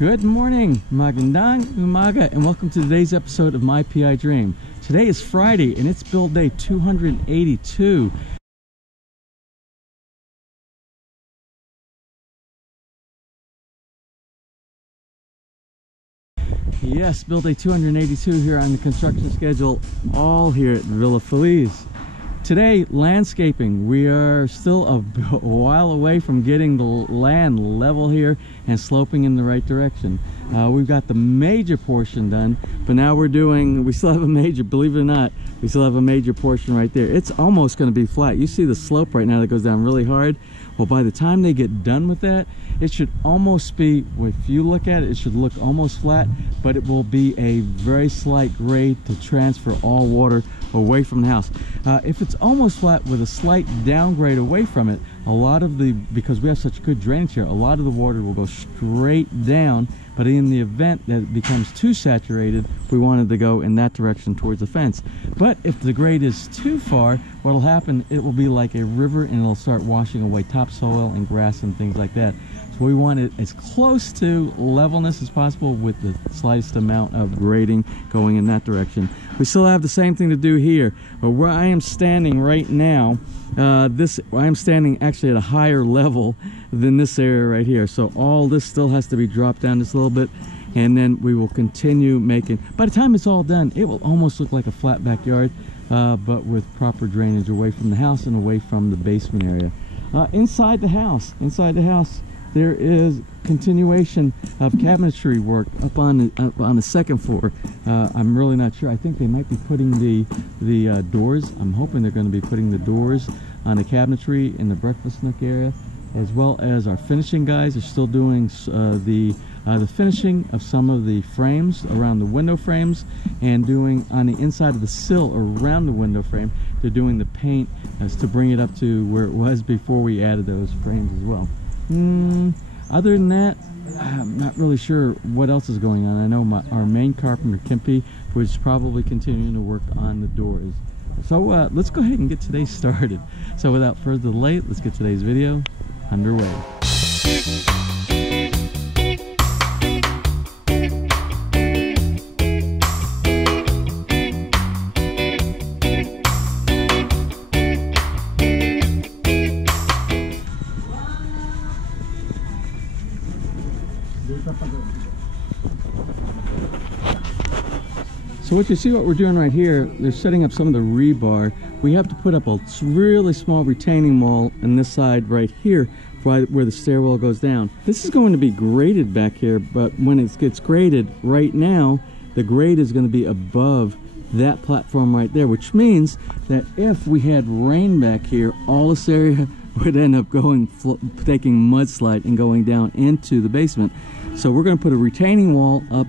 Good morning, magandang umaga, and welcome to today's episode of My PI Dream. Today is Friday, and it's build day 282. Yes, build day 282 here on the construction schedule, all here at Villa Feliz. Today, landscaping. We are still a while away from getting the land level here and sloping in the right direction. We've got the major portion done, but now we still have a major, believe it or not, we still have a major portion right there. It's almost going to be flat. You see the slope right now that goes down really hard. Well, by the time they get done with that, it should almost be, if you look at it, it should look almost flat, but it will be a very slight grade to transfer all water away from the house. If it's almost flat with a slight downgrade away from it, because we have such good drainage here, a lot of the water will go straight down. But in the event that it becomes too saturated, we wanted to go in that direction towards the fence. But if the grade is too far, what will happen, it will be like a river and it'll start washing away topsoil and grass and things like that. So we want it as close to levelness as possible with the slightest amount of grading going in that direction. We still have the same thing to do here. But where I am standing right now, I am standing actually at a higher level than this area right here. So all this still has to be dropped down just a little bit, and then we will continue making. By the time it's all done, it will almost look like a flat backyard, but with proper drainage away from the house and away from the basement area. Inside the house, there is continuation of cabinetry work up on the second floor. I'm really not sure. I think they might be putting the doors. I'm hoping they're going to be putting the doors on the cabinetry in the breakfast nook area, as well as our finishing guys are still doing the finishing of some of the frames around the window frames, and doing on the inside of the sill around the window frame. They're doing the paint as to bring it up to where it was before we added those frames as well. Other than that, I'm not really sure what else is going on. I know our main carpenter, Kimpy, was probably continuing to work on the doors. So let's go ahead and get today started. So without further delay, let's get today's video underway. So what we're doing right here, they're setting up some of the rebar. We have to put up a really small retaining wall on this side right here where the stairwell goes down. This is going to be graded back here, but when it gets graded right now, the grade is going to be above that platform right there, which means that if we had rain back here, all this area would end up taking mudslide and going down into the basement. So we're going to put a retaining wall up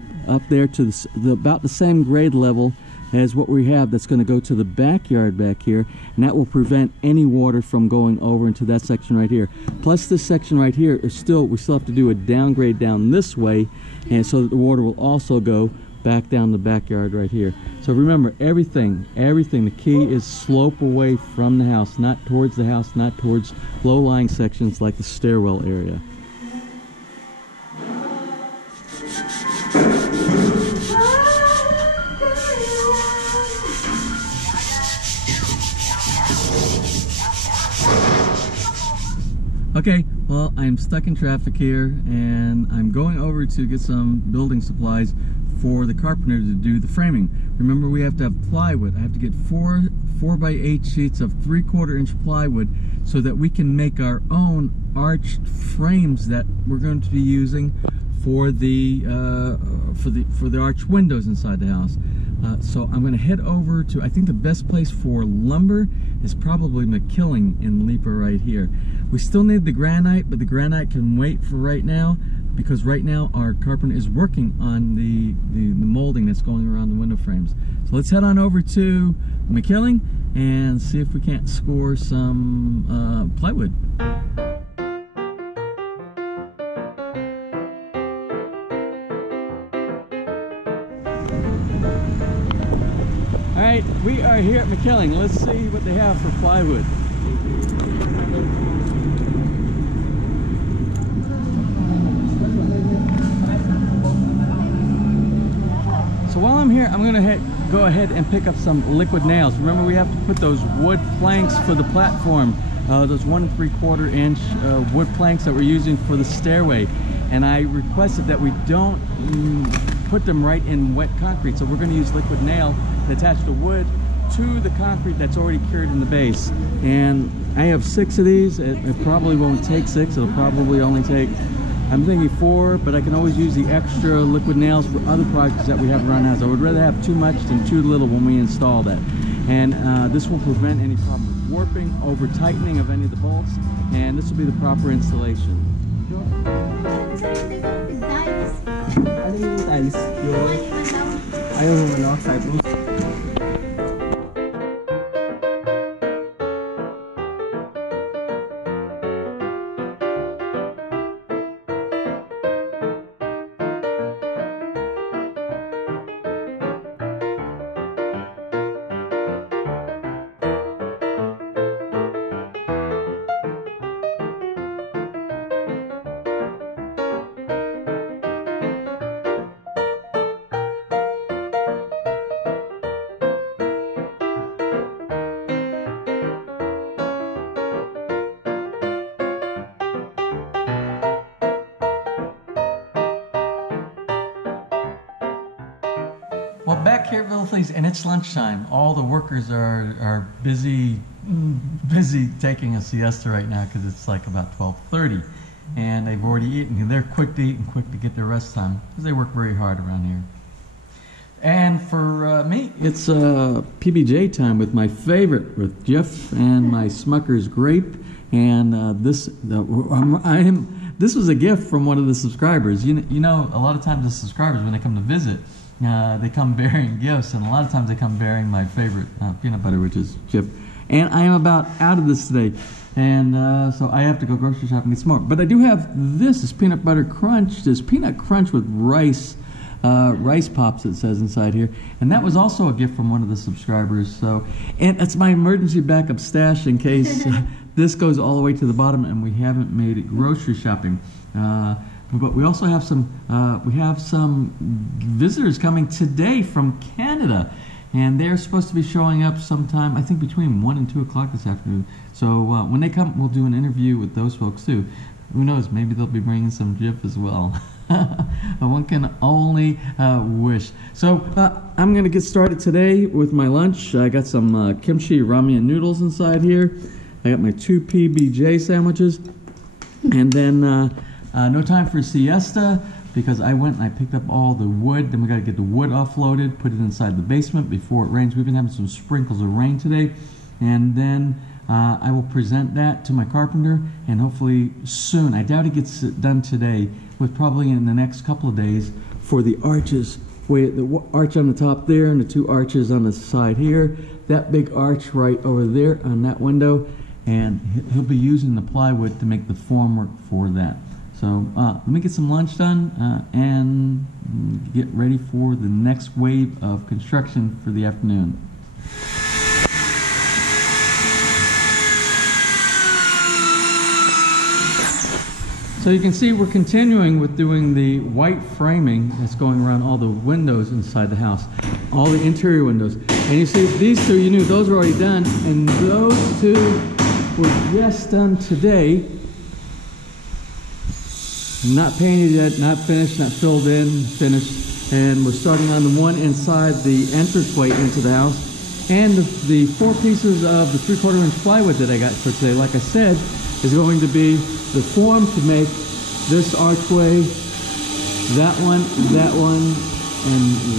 there to about the same grade level as what we have, that's going to go to the backyard back here, and that will prevent any water from going over into that section right here. Plus this section right here is we still have to do a downgrade down this way, and so that the water will also go back down the backyard right here. So remember, everything, the key is slope away from the house, not towards the house, not towards low-lying sections like the stairwell area. Okay, well, I'm stuck in traffic here, and I'm going over to get some building supplies for the carpenter to do the framing. Remember, we have to have plywood. I have to get 4 by 8 sheets of 3/4 inch plywood so that we can make our own arched frames that we're going to be using for the arch windows inside the house. So I'm going to head over to, I think the best place for lumber is probably McKilling in Lipa right here. We still need the granite, but the granite can wait for right now, because right now our carpenter is working on the molding that's going around the window frames. So let's head on over to McKilling and see if we can't score some plywood. Alright, we are here at McKilling. Let's see what they have for plywood. I'm gonna go ahead and pick up some liquid nails. Remember, we have to put those wood planks for the platform, those 1 3/4 inch wood planks that we're using for the stairway. And I requested that we don't put them right in wet concrete, so we're going to use liquid nail to attach the wood to the concrete that's already cured in the base. And I have 6 of these. It probably won't take 6. It'll probably only take, I'm thinking 4, but I can always use the extra liquid nails for other projects that we have around the house. I would rather have too much than too little when we install that. And this will prevent any problem with warping, over tightening of any of the bolts, and this will be the proper installation. Ano yung tiles? Ayaw mo na, sidewalk. Well, back here at Feliz, and it's lunchtime. All the workers are busy taking a siesta right now because it's like about 12:30, and they've already eaten. And they're quick to eat and quick to get their rest time because they work very hard around here. And for me, it's PBJ time with my favorite, with Jeff and my Smucker's grape. And this was a gift from one of the subscribers. You know, a lot of times the subscribers, when they come to visit, they come bearing gifts, and a lot of times they come bearing my favorite peanut butter, which is Chip. And I am about out of this today, and so I have to go grocery shopping and get some more. But I do have this peanut butter crunch, this peanut crunch with rice pops, it says inside here, and that was also a gift from one of the subscribers. So, and it's my emergency backup stash in case this goes all the way to the bottom and we haven't made it grocery shopping. But we also have some visitors coming today from Canada, and they're supposed to be showing up sometime, I think between 1 and 2 o'clock this afternoon. So when they come, we'll do an interview with those folks too. Who knows, maybe they'll be bringing some Jif as well. One can only wish. So I'm going to get started today with my lunch. I got some kimchi ramen noodles inside here. I got my 2 PBJ sandwiches, and then no time for siesta because I went and I picked up all the wood. Then we got to get the wood offloaded, put it inside the basement before it rains. We've been having some sprinkles of rain today, and then I will present that to my carpenter, and hopefully soon. I doubt he gets it done today, with probably in the next couple of days for the arches. The arch on the top there and the 2 arches on the side here. That big arch right over there on that window, and he'll be using the plywood to make the formwork for that. So let me get some lunch done and get ready for the next wave of construction for the afternoon. So you can see we're continuing with doing the white framing that's going around all the windows inside the house, all the interior windows. And you see these 2, you knew those were already done, and those 2 were just done today. Not painted yet, not finished, not filled in, finished. And we're starting on the one inside the entranceway into the house. And the 4 pieces of the 3/4 inch plywood that I got for today, like I said, is going to be the form to make this archway, that one, and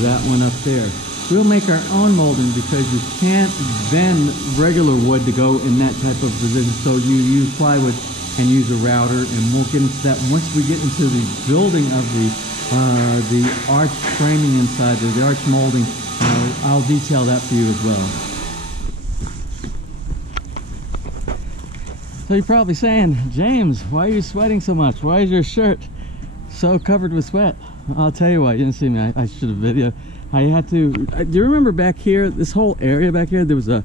that one up there. We'll make our own molding because you can't bend regular wood to go in that type of position. So you use plywood and use a router, and we'll get into that once we get into the building of the arch framing inside, the arch molding. I'll detail that for you as well. So you're probably saying, James, why are you sweating so much? Why is your shirt so covered with sweat? I'll tell you what, you didn't see me, I should have videoed. I had to, do you remember back here, this whole area back here, there was a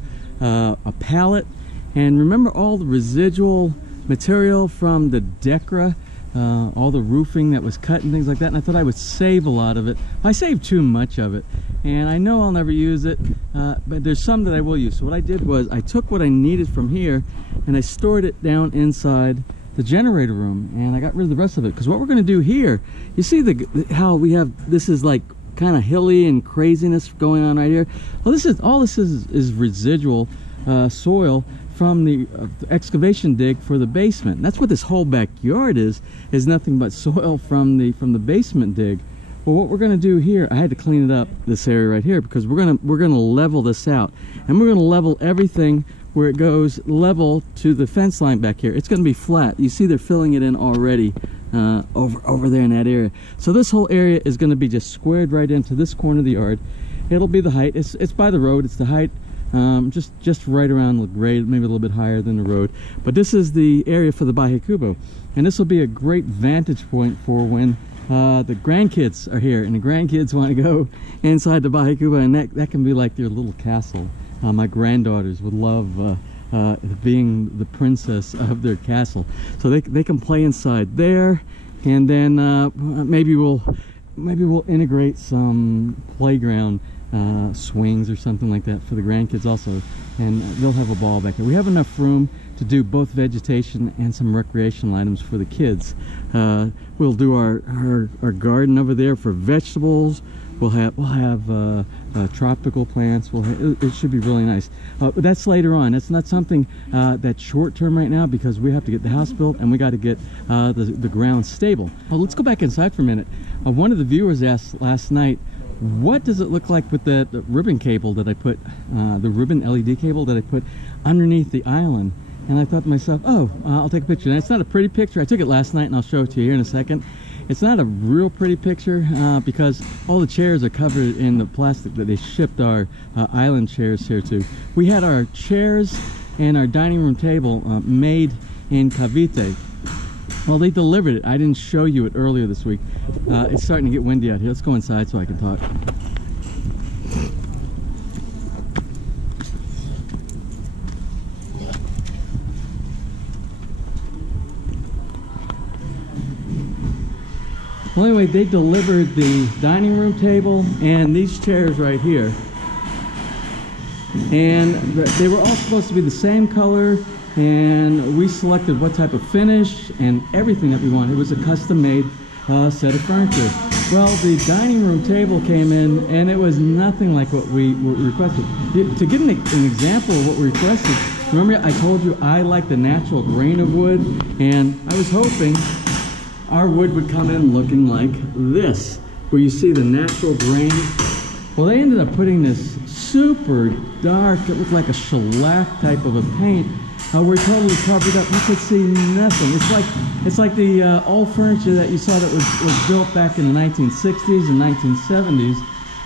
pallet, and remember all the residual material from the Decra all the roofing that was cut and things like that, and I thought I would save a lot of it. I saved too much of it, and I know I'll never use it, but there's some that I will use. So what I did was I took what I needed from here and I stored it down inside the generator room, and I got rid of the rest of it, because what we're going to do here, you see how we have, this is like kind of hilly and craziness going on right here. Well, this is residual soil from the excavation dig for the basement. And that's what this whole backyard is nothing but soil from the basement dig. Well, what we're going to do here, I had to clean it up, this area right here, because we're going to level this out, and we're going to level everything where it goes level to the fence line back here. It's going to be flat. You see they're filling it in already over there in that area. So this whole area is going to be just squared right into this corner of the yard. It'll be the height. It's by the road. It's the height, just right around the grade, maybe a little bit higher than the road. But this is the area for the Bahay Kubo, and this will be a great vantage point for when the grandkids are here and the grandkids want to go inside the Bahay Kubo, and that can be like their little castle. My granddaughters would love being the princess of their castle, so they can play inside there, and then maybe we'll integrate some playground swings or something like that for the grandkids also, and they'll have a ball back there. We have enough room to do both vegetation and some recreational items for the kids. We'll do our garden over there for vegetables. We'll have tropical plants. It should be really nice. But that's later on. It's not something that's short term right now, because we have to get the house built and we got to get the ground stable. Well, let's go back inside for a minute. One of the viewers asked last night, what does it look like with the ribbon cable that I put, the ribbon LED cable that I put underneath the island? And I thought to myself, oh, I'll take a picture. And it's not a pretty picture. I took it last night, and I'll show it to you here in a second. It's not a real pretty picture because all the chairs are covered in the plastic that they shipped our island chairs here to. We had our chairs and our dining room table made in Cavite. Well, they delivered it. I didn't show you it earlier this week. It's starting to get windy out here. Let's go inside so I can talk. Well, anyway, they delivered the dining room table and these chairs right here. And they were all supposed to be the same color, and we selected what type of finish and everything that we wanted. It was a custom-made set of furniture. Well, the dining room table came in, and it was nothing like what we requested. To give an example of what we requested, remember I told you I like the natural grain of wood, and I was hoping our wood would come in looking like this, where you see the natural grain. Well, they ended up putting this super dark, it looked like a shellac type of a paint, where it totally covered up. You could see nothing. It's like the old furniture that you saw that was built back in the 1960s and 1970s,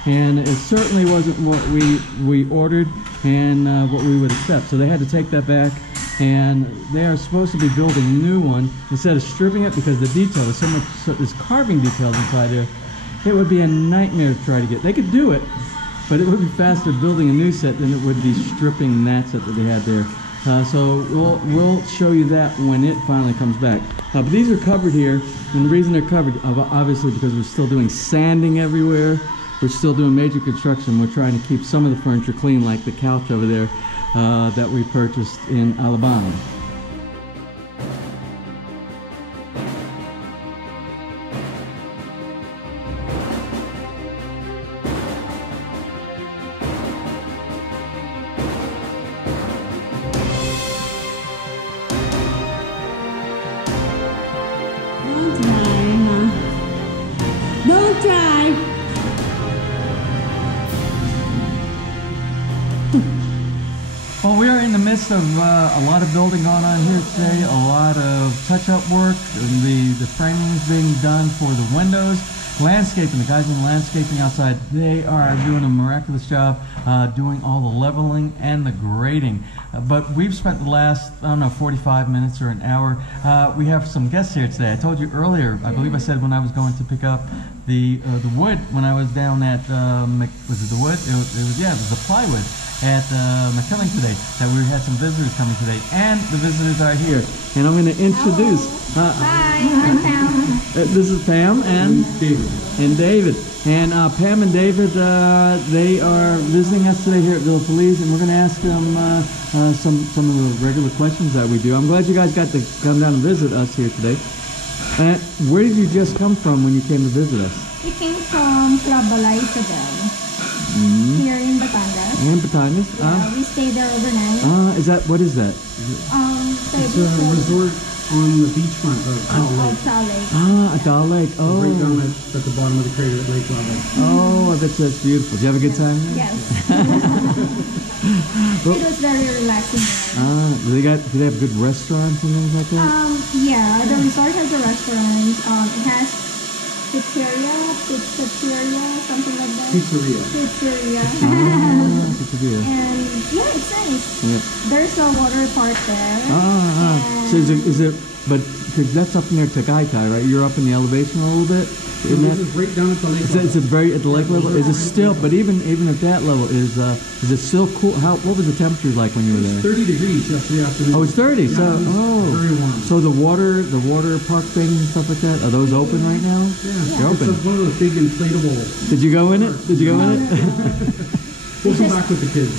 and it certainly wasn't what we ordered and what we would accept. So they had to take that back, and they are supposed to be building a new one instead of stripping it, because the detail is so much, there's carving details inside there. It would be a nightmare to try to get. They could do it, but it would be faster building a new set than it would be stripping that set that they had there. So we'll show you that when it finally comes back. But these are covered here, and the reason they're covered, obviously, because we're still doing sanding everywhere. We're still doing major construction. We're trying to keep some of the furniture clean, like the couch over there that we purchased in Alabama. Don't try. Well, we are in the midst of a lot of building going on here today, a lot of touch-up work, the framing is being done for the windows, landscaping, the guys in landscaping outside, they are doing a miraculous job doing all the leveling and the grading. But we've spent the last, I don't know, 45 minutes or an hour. We have some guests here today. I told you earlier, I believe I said when I was going to pick up the wood, when I was down at, was it the wood? It was the plywood at McKilling today, that we had some visitors coming today, and the visitors are here. And I'm going to introduce. Bye. I'm Pam. This is Pam and David. And Pam and David, they are visiting us today here at Villa Feliz, and we're going to ask them some of the regular questions that we do. I'm glad you guys got to come down and visit us here today. Where did you just come from when you came to visit us? We came from Club Balay Isabel. Here in Batangas. In Batangas? We stayed there overnight. What is that? It's a resort on the beachfront of Tal Lake. Tal Lake. Oh. Right down at the bottom of the crater at lake level. Oh, I bet that's beautiful. Did you have a good time there? Yes. It was very relaxing there. Do they have good restaurants and things like that? Yeah, the resort has a restaurant. It has pizzeria, something like that. Pizzeria. Pizzeria. And yeah, it's nice. Yeah. There's a water park there. So is it, but cause that's up near Tagaytay, right? You're up in the elevation a little bit? This is right down at the lake level. Is it very at the lake level? Is it still, but even at that level, is it still cool? What was the temperature like when you were there? 30 degrees yesterday afternoon. Oh, it's 30. Yeah, So, very warm. So the water park thing and stuff like that, are those open right now? Yeah. They're open. It's one of the big inflatable. Did you go in it? We'll come back with the kids.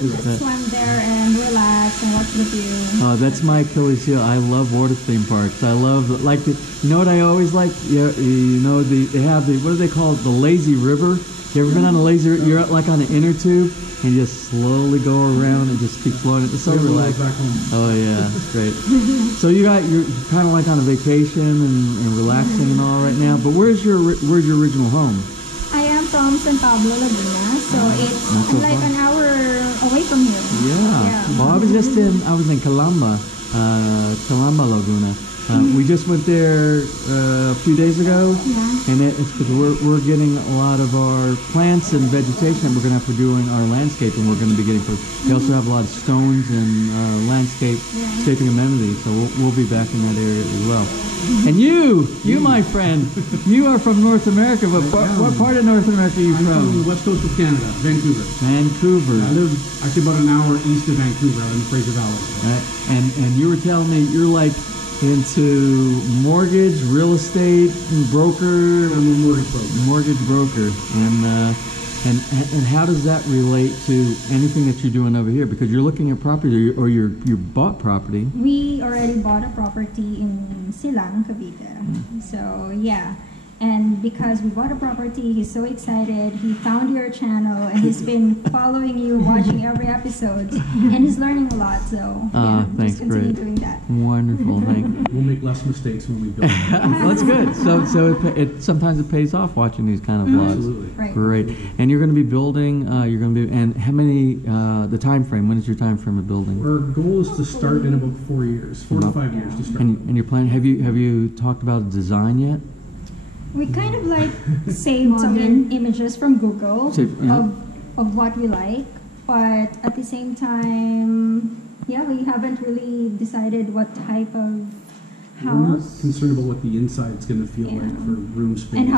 We just swam there and relax and watch the view. Oh, that's my Achilles heel. I love water theme parks. I love, you know what I always like? They have what do they call it? The lazy river. You ever been on a lazy river? You're like on an inner tube and you just slowly go around and just keep flowing. It's so relaxing. Oh yeah, it's great. So you're kind of like on a vacation and relaxing and all right now. But where's your original home? I am from San Pablo, Laguna, so it's like an hour away from here. Yeah. Well, I was in Calamba, Laguna. We just went there a few days ago, and it's because we're getting a lot of our plants and vegetation that we're going to have for doing our landscaping. We're going to be getting we also have a lot of stones and landscaping amenities, so we'll be back in that area as well. And you my friend, you are from North America, but what part of North America are you I'm from the from? west coast of Canada, Vancouver. Vancouver. I live actually about an hour east of Vancouver, out in the Fraser Valley. And you were telling me you're like into mortgage, real estate, broker. I'm a mortgage broker. Mortgage broker. And how does that relate to anything that you're doing over here? Because you're looking at property, or you bought property. We already bought a property in Silang, Cavite. So yeah. And because we bought a property, he's so excited. He found your channel and he's been following you, watching every episode, and he's learning a lot. So yeah, thanks, just continue great. doing that. Wonderful, thank you. We'll make less mistakes when we build. Well, that's good. So sometimes it pays off watching these kind of vlogs. Absolutely. Right. Great. And you're going to be building. And how many? The time frame. When is your time frame of building? Our goal is to start in about 4 years, 4 to 5 years to start. And you're planning. Have you talked about design yet? We kind of like saved some images from Google of what we like, but at the same time, we haven't really decided what type of house. We're not concerned about what the inside's going to feel like for room space. And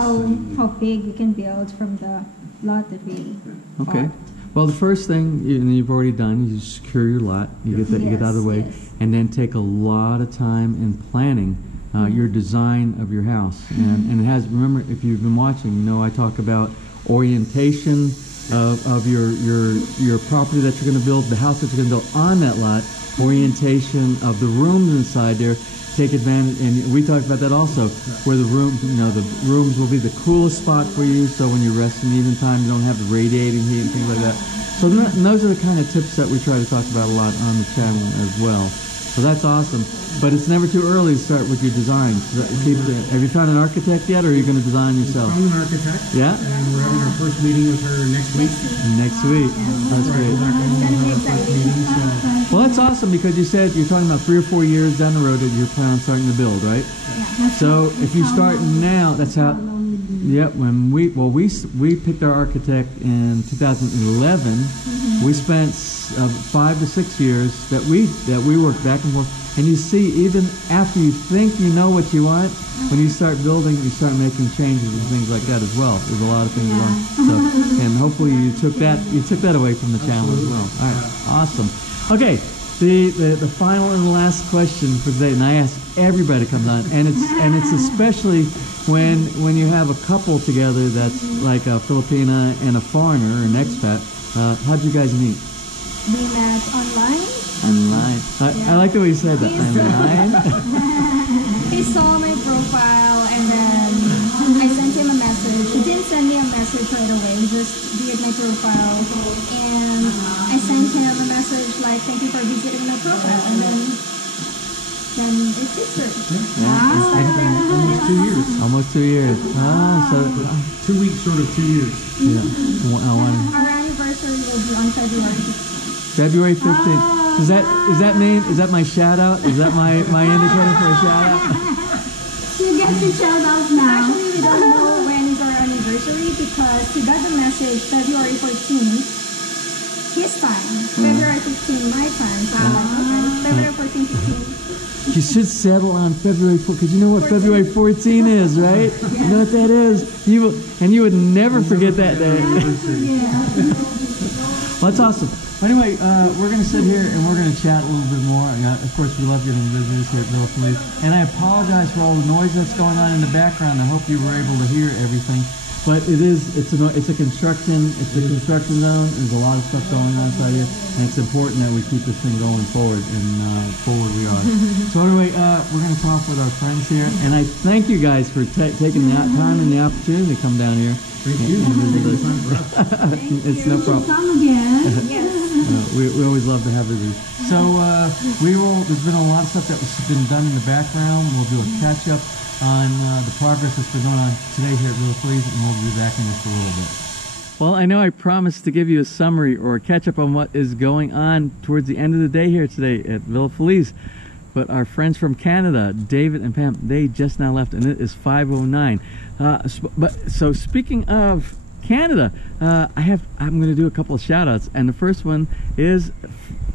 how big we can build from the lot that we Okay. bought. Well, the first thing you've already done, you secure your lot. You get that out of the way, and then take a lot of time in planning your design of your house. And it has. Remember, if you've been watching, you know I talk about orientation of your property that you're going to build, the house that you're going to build on that lot, orientation of the rooms inside there. Take advantage, and we talked about that also, where the rooms will be the coolest spot for you, so when you're resting even time, you don't have the radiating heat and things like that. So those are the kind of tips that we try to talk about a lot on the channel as well. So that's awesome. But it's never too early to start with your designs. Have you found an architect yet, or are you going to design yourself? We found an architect. Yeah? And we're having our first meeting with her next week. Next week. That's great. Well, that's awesome, because you said you're talking about 3 or 4 years down the road that you're planning on starting to build, right? Yeah. So if you start now, that's how. Yeah, when we picked our architect in 2011. We spent 5 to 6 years that we worked back and forth. And you see, even after you think you know what you want, when you start building, you start making changes and things like that as well. There's a lot of things going. So, and hopefully you took that away from the channel as well. All right, awesome. Okay, The final and last question for today, and I ask everybody that comes on, and it's especially when you have a couple together that's like a Filipina and a foreigner, an expat. How'd you guys meet? We met online. Online. I like the way you said that. Online. He saw my profile and then I sent him a message. He didn't send me a message right away. He just viewed my profile and I sent him a message like, "Thank you for visiting my profile," and then it's history. Almost 2 years. Almost 2 years. So 2 weeks, short of 2 years. Yeah. Our anniversary will be on February 15th. February 15th. Does that mean, is that my shout out? Is that my indicator for a shout out? You get to shout out now. Actually, we don't know when is our anniversary because he got the message February 14th, his time. February 15th, my time. So I'm like, okay, February 14th, 15th. You should settle on February 4th, because you know what February 14 is, right? You know what that is? You would never forget that day. Well, that's awesome. Anyway, we're going to sit here and we're going to chat a little bit more. Of course, we love getting visitors here at Villa Feliz. And I apologize for all the noise that's going on in the background. I hope you were able to hear everything. But it's a construction zone. There's a lot of stuff going on inside here, and it's important that we keep this thing going forward, and forward we are. So anyway, we're going to talk with our friends here, and I thank you guys for taking the time and the opportunity to come down here. Thank you for taking the time for us. It's no problem. Come again. Yes. We always love to have visitors. So there's been a lot of stuff that has been done in the background. We'll do a catch up on the progress that's been going on today here at Villa Feliz, and we'll be back in this for a little bit. Well, I know I promised to give you a summary or a catch up on what is going on towards the end of the day here today at Villa Feliz, but our friends from Canada, David and Pam, they just now left, and it is 5:09. So speaking of Canada, I'm going to do a couple of shout outs, and the first one is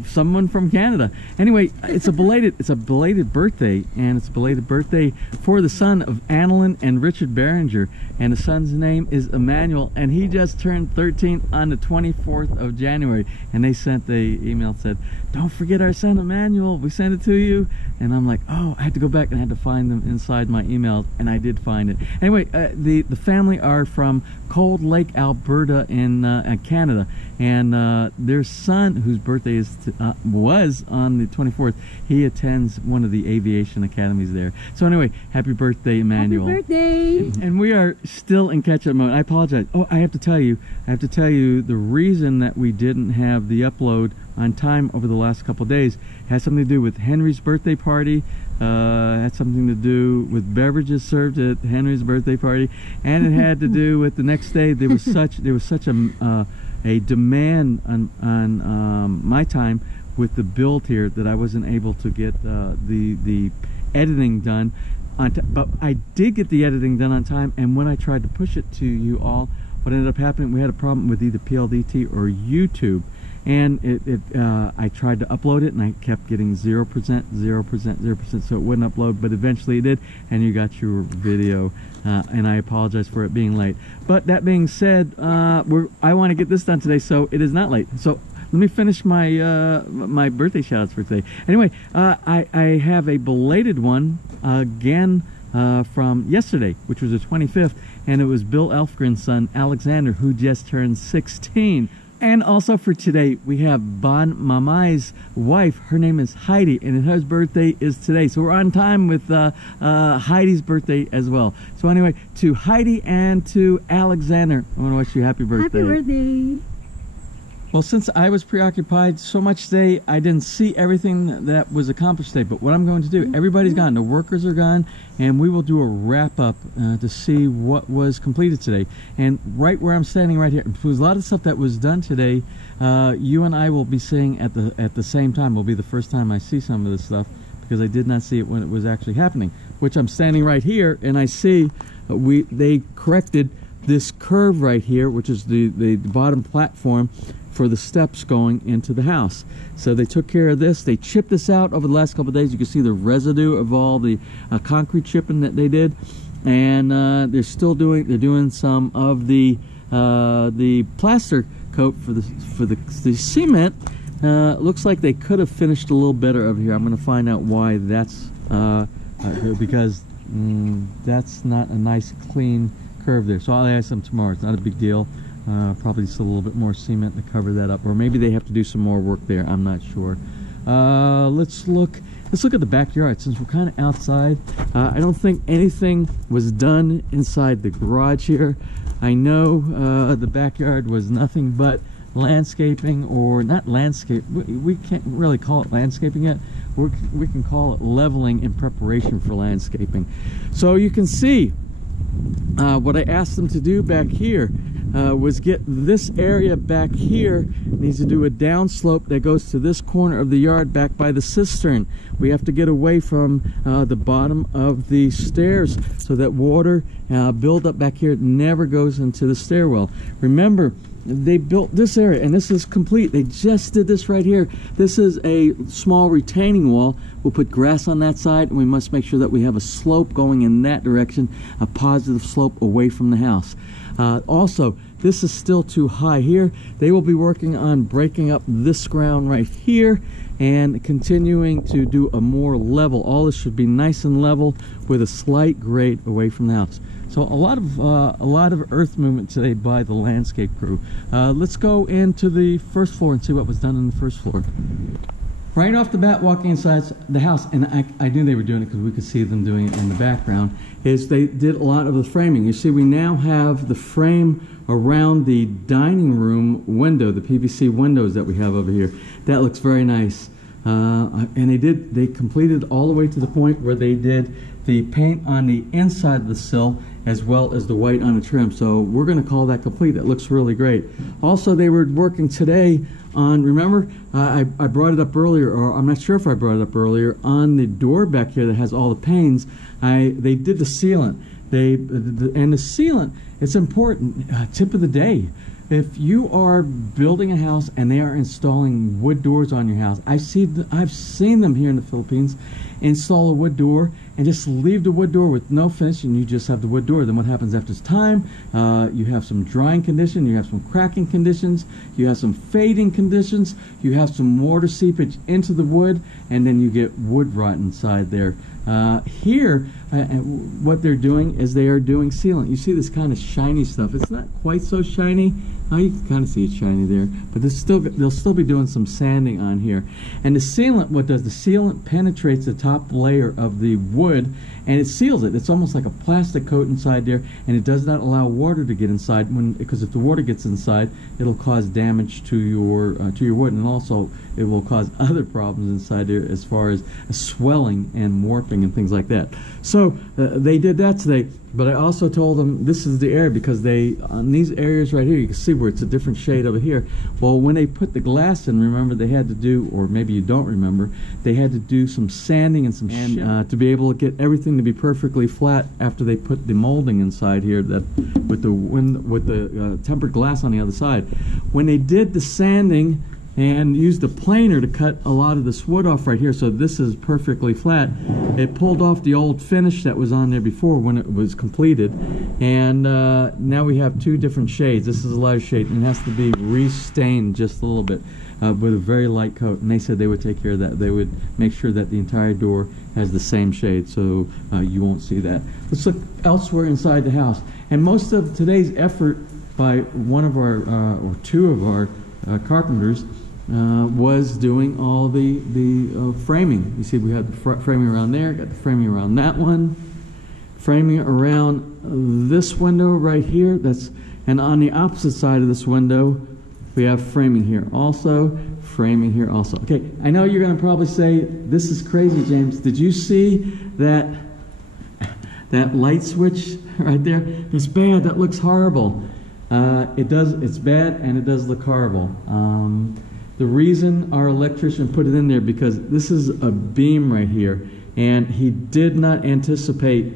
someone from Canada. Anyway, it's a belated birthday, and it's a belated birthday for the son of Annalyn and Richard Behringer, and the son's name is Emmanuel, and he just turned 13 on the 24th of January, and they sent the email that said, "Don't forget our son Emmanuel, we sent it to you." And I'm like, oh, I had to go back and I had to find them inside my emails, and I did find it. Anyway, the family are from Cold Lake, Alberta in Canada, and their son, whose birthday was on the 24th, he attends one of the aviation academies there. So anyway, happy birthday, Emmanuel. Happy birthday. And we are still in catch-up mode. I apologize. Oh, I have to tell you the reason that we didn't have the upload on time over the last couple of days has something to do with Henry's birthday party, had something to do with beverages served at Henry's birthday party, and it had to do with the next day. There was such a demand on my time with the build here that I wasn't able to get the editing done on time. But I did get the editing done on time, and when I tried to push it to you all, what ended up happening, we had a problem with either PLDT or YouTube, and I tried to upload it and I kept getting 0%, 0%, 0%, so it wouldn't upload, but eventually it did, and you got your video, and I apologize for it being late. But that being said, I want to get this done today, so it is not late. So let me finish my my birthday shout-outs for today. Anyway, I have a belated one again from yesterday, which was the 25th, and it was Bill Elfgren's son, Alexander, who just turned 16. And also for today, we have Bon Mamai's wife. Her name is Heidi, and her birthday is today. So we're on time with Heidi's birthday as well. So anyway, to Heidi and to Alexander, I want to wish you a happy birthday. Happy birthday. Well, since I was preoccupied so much today, I didn't see everything that was accomplished today. But what I'm going to do, everybody's gone, the workers are gone, and we will do a wrap-up to see what was completed today. And right where I'm standing right here, there's a lot of stuff that was done today. You and I will be seeing at the same time. Will be the first time I see some of this stuff, because I did not see it when it was actually happening. Which I'm standing right here, and I see they corrected this curve right here, which is the bottom platform for the steps going into the house. So they took care of this. They chipped this out over the last couple of days. You can see the residue of all the concrete chipping that they did, and they're doing some of the plaster coat for the cement Looks like they could have finished a little better over here. I'm going to find out why that's because that's not a nice clean curve there. So I'll ask them tomorrow. It's not a big deal. Probably just a little bit more cement to cover that up, or maybe they have to do some more work there. I'm not sure. Let's look at the backyard since we're kind of outside. I don't think anything was done inside the garage here. I know the backyard was nothing but landscaping, or not landscape. We can't really call it landscaping yet. We can call it leveling in preparation for landscaping. So you can see what I asked them to do back here was get this area back here. Needs to do a downslope that goes to this corner of the yard back by the cistern. We have to get away from the bottom of the stairs so that water buildup back here never goes into the stairwell. Remember, they built this area, and this is complete. They just did this right here. This is a small retaining wall. We'll put grass on that side, and we must make sure that we have a slope going in that direction, a positive slope away from the house. Also, this is still too high here. They will be working on breaking up this ground right here and continuing to do a more level. All this should be nice and level with a slight grade away from the house. So a lot of earth movement today by the landscape crew. Let's go into the first floor and see what was done on the first floor. Right off the bat, walking inside the house, and I knew they were doing it because we could see them doing it in the background, is they did a lot of the framing. You see, we now have the frame around the dining room window, the PVC windows that we have over here. That looks very nice. And they completed all the way to the point where they did the paint on the inside of the sill as well as the white on the trim. So we're going to call that complete. That looks really great. Also, they were working today on, remember, I brought it up earlier, or I'm not sure if I brought it up earlier, on the door back here that has all the panes. They did the sealant. And the sealant, it's important. Tip of the day. If you are building a house and they are installing wood doors on your house, I've seen them here in the Philippines install a wood door and just leave the wood door with no finish, and you just have the wood door. Then what happens after time? You have some drying condition, you have some cracking conditions, you have some fading conditions, you have some water seepage into the wood, and then you get wood rot inside there. Here, what they're doing is they are doing sealant. You see this kind of shiny stuff. It's not quite so shiny. You can kind of see it's shiny there, but they'll still be doing some sanding on here. And the sealant, what does? The sealant penetrates the top layer of the wood and it seals it. It's almost like a plastic coat inside there, and it does not allow water to get inside, because if the water gets inside, it'll cause damage to your wood, and also it will cause other problems inside there as far as swelling and warping and things like that. So they did that today. But I also told them this is the area, because on these areas right here, you can see where it's a different shade over here. Well, when they put the glass in, remember they had to do, or maybe you don't remember, they had to do some sanding and some to be able to get everything to be perfectly flat after they put the molding inside here, that with the tempered glass on the other side. When they did the sanding and used the planer to cut a lot of this wood off right here, so this is perfectly flat, it pulled off the old finish that was on there before when it was completed, and now we have two different shades. This is a lighter shade, and it has to be re-stained just a little bit with a very light coat, and they said they would take care of that. They would make sure that the entire door has the same shade, so you won't see that. Let's look elsewhere inside the house. And most of today's effort by one of our, or two of our carpenters was doing all the framing. You see we had the framing around there, got the framing around that one, framing around this window right here, and on the opposite side of this window we have framing here also, framing here also. Okay, I know you're going to probably say, this is crazy, James. Did you see that light switch right there? It's bad. That looks horrible. It's bad, and it does look horrible. The reason our electrician put it in there, because this is a beam right here, and he did not anticipate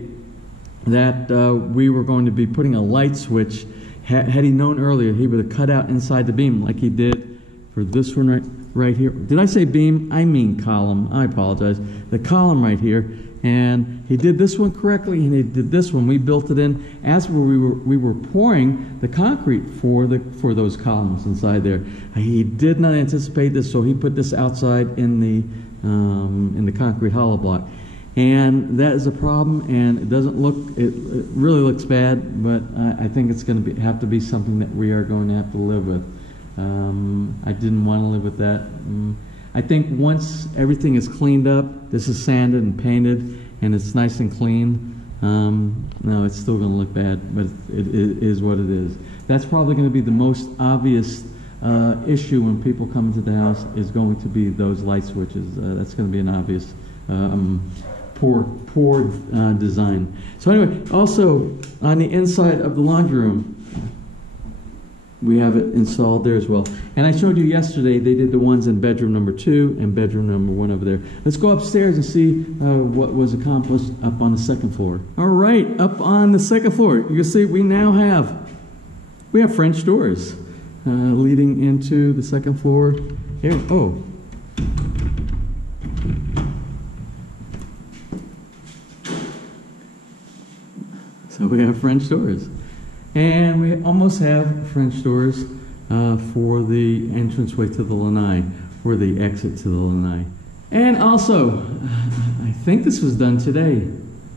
that we were going to be putting a light switch. Had he known earlier, he would have cut out inside the beam like he did for this one right here. Did I say beam? I mean column. I apologize. The column right here, And he did this one correctly, and he did this one. We built it in as we were pouring the concrete for those columns inside there. He did not anticipate this, so he put this outside in the concrete hollow block. And that is a problem, and it doesn't look, it really looks bad, but I think it's going to have to be something that we are going to have to live with. I didn't want to live with that. I think once everything is cleaned up, this is sanded and painted, and it's nice and clean, no, it's still going to look bad, but it is what it is. That's probably going to be the most obvious issue when people come into the house, is going to be those light switches. That's going to be an obvious poor design. So anyway, also on the inside of the laundry room, we have it installed there as well. And I showed you yesterday, they did the ones in bedroom number 2 and bedroom number 1 over there. Let's go upstairs and see what was accomplished up on the second floor. All right, up on the second floor, you can see we have French doors leading into the second floor. Here, oh. So we have French doors. And we almost have French doors for the entranceway to the lanai, for the exit to the lanai. And also, I think this was done today.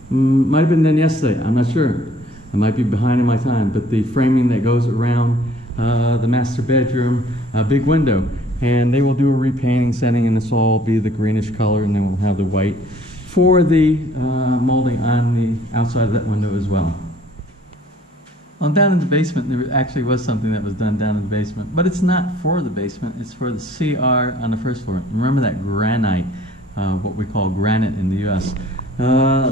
Might have been done yesterday, I'm not sure. I might be behind in my time, but the framing that goes around the master bedroom, a big window. And they will do a repainting setting, and this will all be the greenish color, and then we'll have the white for the molding on the outside of that window as well. Well, down in the basement, there actually was something that was done down in the basement, but it's not for the basement, it's for the CR on the first floor. Remember that granite, what we call granite in the US.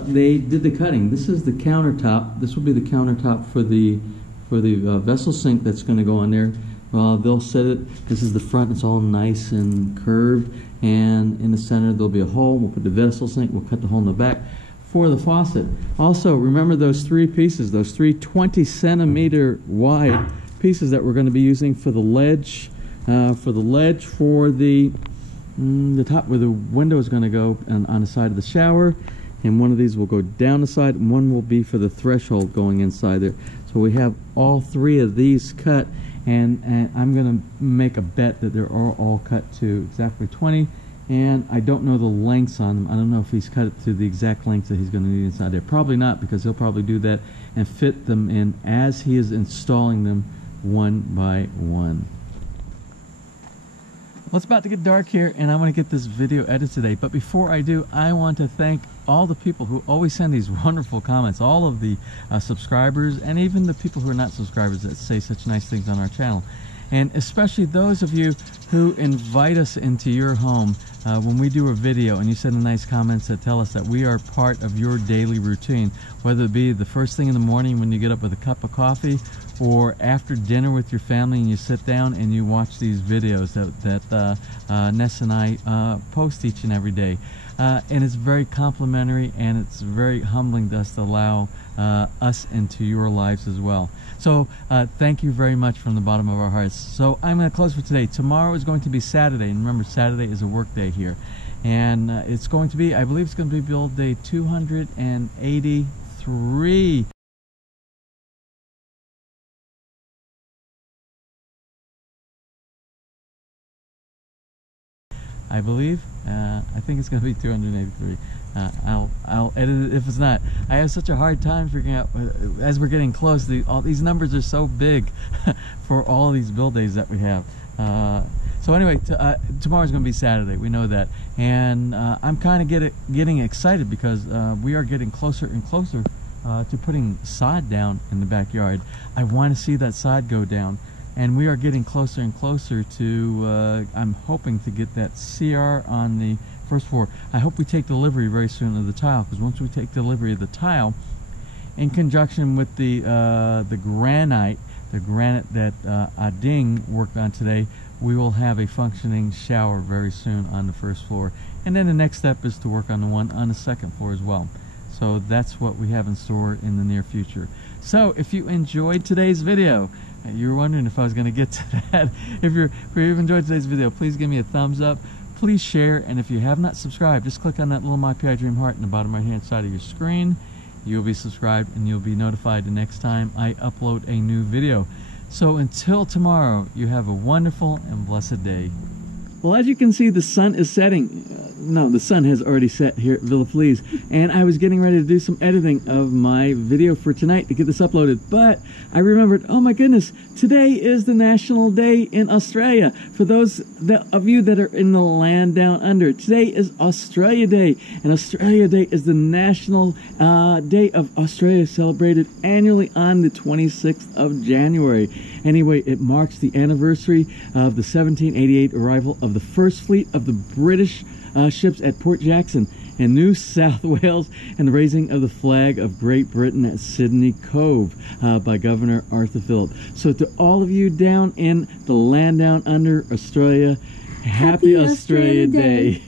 They did the cutting. This is the countertop. This will be the countertop for the vessel sink that's going to go on there. They'll set it, this is the front, it's all nice and curved, and in the center there'll be a hole. We'll put the vessel sink, we'll cut the hole in the back for the faucet. Also, remember those 3 pieces, those 3 20-centimeter wide pieces that we're going to be using for the ledge, for the top where the window is going to go on the side of the shower, and one of these will go down the side, and one will be for the threshold going inside there. So we have all 3 of these cut, and I'm going to make a bet that they're all cut to exactly 20. And I don't know the lengths on them. I don't know if he's cut it to the exact lengths that he's going to need inside there. Probably not, because he'll probably do that and fit them in as he is installing them one by one. Well, it's about to get dark here, and I want to get this video edited today. But before I do, I want to thank all the people who always send these wonderful comments, all of the subscribers, and even the people who are not subscribers that say such nice things on our channel. And especially those of you who invite us into your home when we do a video, and you send in nice comments that tell us that we are part of your daily routine, whether it be the first thing in the morning when you get up with a cup of coffee, or after dinner with your family and you sit down and you watch these videos that Ness and I post each and every day. And it's very complimentary, and it's very humbling to us to allow us into your lives as well. So thank you very much from the bottom of our hearts. So I'm going to close for today. Tomorrow is going to be Saturday, and remember, Saturday is a work day here. And it's going to be, I believe it's going to be build day 283. I believe. I think it's going to be 283. I'll edit it if it's not. I have such a hard time figuring out, as we're getting close, all these numbers are so big for all these build days that we have. So anyway, tomorrow's going to be Saturday. We know that. And I'm kind of getting excited because we are getting closer and closer to putting sod down in the backyard. I want to see that sod go down. And we are getting closer and closer to, I'm hoping to get that CR on the first floor. I hope we take delivery very soon of the tile, because once we take delivery of the tile, in conjunction with the granite that Ading worked on today, we will have a functioning shower very soon on the first floor. And then the next step is to work on the one on the second floor as well. So that's what we have in store in the near future. So if you enjoyed today's video, you were wondering if I was going to get to that. If you've enjoyed today's video, please give me a thumbs up. please share, and if you have not subscribed, just click on that little My PI Dream heart in the bottom right hand side of your screen. You'll be subscribed and you'll be notified the next time I upload a new video. So until tomorrow, you have a wonderful and blessed day. Well, as you can see, the sun is setting. No, the sun has already set here at Villa Feliz, and I was getting ready to do some editing of my video for tonight to get this uploaded, but I remembered, oh my goodness, today is the National Day in Australia. For those of you that are in the land down under, today is Australia Day, and Australia Day is the National Day of Australia, celebrated annually on the 26th of January. Anyway, it marks the anniversary of the 1788 arrival of the first fleet of the British ships at Port Jackson in New South Wales, and the raising of the flag of Great Britain at Sydney Cove by Governor Arthur Phillip. So to all of you down in the land down under Australia, happy Australia Day.